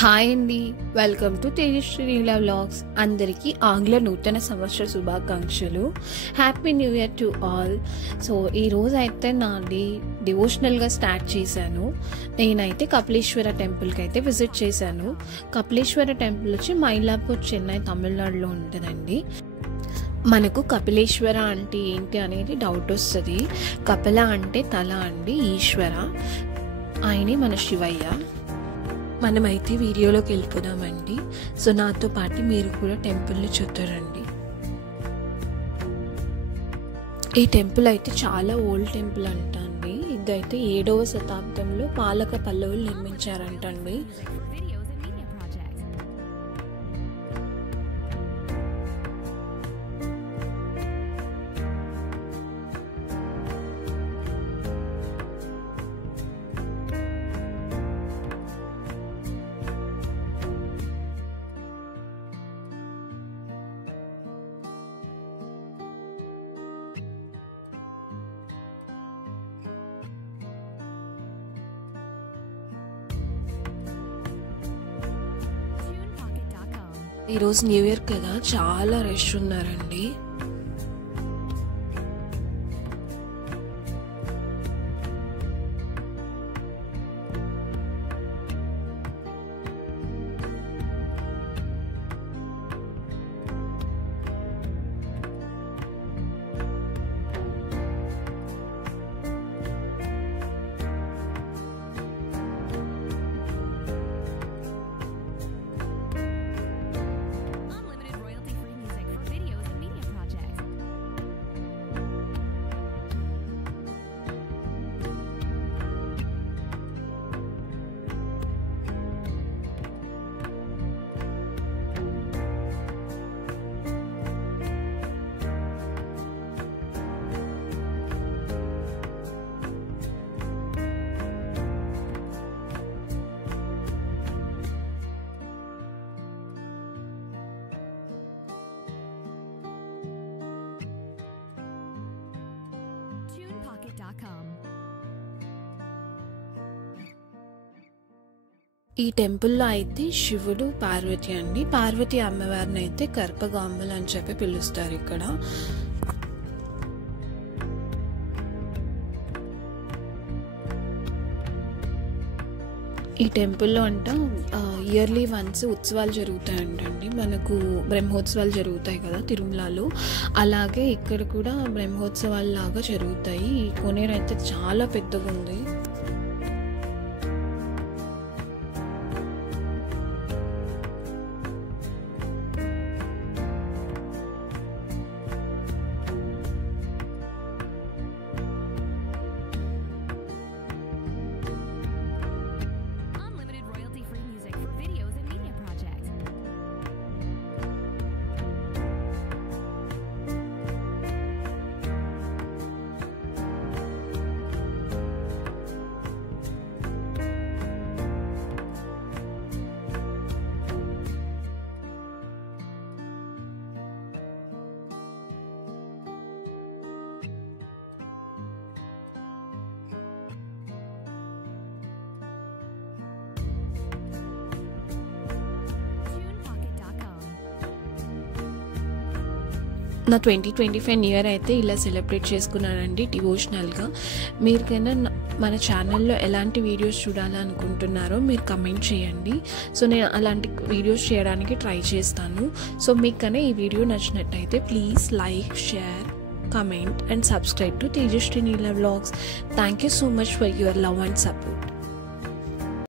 హాయ్ అండి, welcome to Tejasri నీలా వ్లాగ్స్. అందరికీ ఆంగ్ల నూతన సంవత్సర శుభాకాంక్షలు. Happy new year to all. So ఈరోజు అయితే నాది డివోషనల్గా స్టార్ట్ చేశాను. నేనైతే కపిలేశ్వర టెంపుల్కి అయితే విజిట్ చేశాను. కపిలేశ్వర టెంపుల్ వచ్చి మైలాపూర్, చెన్నై, తమిళనాడులో ఉంటుందండి. మనకు కపిలేశ్వర అంటే ఏంటి అనేది డౌట్ వస్తుంది. కపిల అంటే తల అండి, ఈశ్వర ఆయనే మన శివయ్య. మనమైతే వీడియోలోకి వెళ్ళిపోదామండి. సో నాతో పాటు మీరు కూడా టెంపుల్ని చూద్దారండి. ఈ టెంపుల్ అయితే చాలా ఓల్డ్ టెంపుల్ అంటండి. ఇదైతే 7వ శతాబ్దంలో పాలక పల్లవులు నిర్మించారంటండి. ఈరోజు న్యూ ఇయర్ కదా, చాలా రష్ ఉన్నారండి. ఈ టెంపుల్లో అయితే శివుడు, పార్వతి అండి. పార్వతి అమ్మవారిని అయితే కర్పగాంబలు అని చెప్పి పిలుస్తారు ఇక్కడ. ఈ టెంపుల్లో ఇయర్లీ వన్స్ ఉత్సవాలు జరుగుతాయంటండి. మనకు బ్రహ్మోత్సవాలు జరుగుతాయి కదా తిరుమలలో, అలాగే ఇక్కడ కూడా బ్రహ్మోత్సవాలు లాగా జరుగుతాయి. ఈ కోనేరు అయితే చాలా పెద్దగా ఉంది. నా 2025 న్యూ ఇయర్ అయితే ఇలా సెలబ్రేట్ చేసుకున్నానండి డివోషనల్గా. మీరుకైనా మన ఛానల్లో ఎలాంటి వీడియోస్ చూడాలనుకుంటున్నారో మీరు కమెంట్ చేయండి. సో నేను అలాంటి వీడియోస్ చేయడానికి ట్రై చేస్తాను. సో మీకు కన్నా ఈ వీడియో నచ్చినట్టయితే please like, share, comment and subscribe to Tejashri Neela Vlogs. Thank you so much for your love and support.